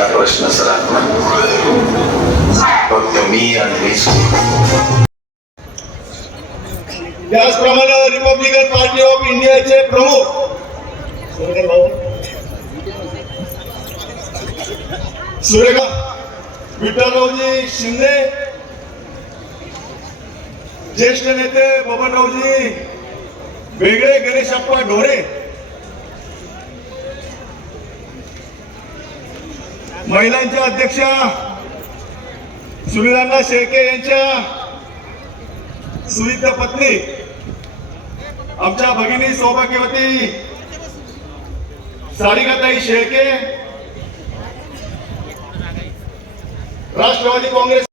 या प्रश्न सरात फक्त मी आणि त्याचप्रमाणे रिपब्लिकन पार्टी ऑफ इंडियाचे प्रमुख. सुरेखा विठ्ठलरावजी शिंदे. ज्येष्ठ नेते बबनरावजी वेगळे गणेशाप्पा ढोरे. महिलांच्या अध्यक्षा सुनीलांना शेळके यांच्या सुविध पत्नी आमच्या भगिनी सौभाग्यवती सारिकाताई शेळके राष्ट्रवादी काँग्रेस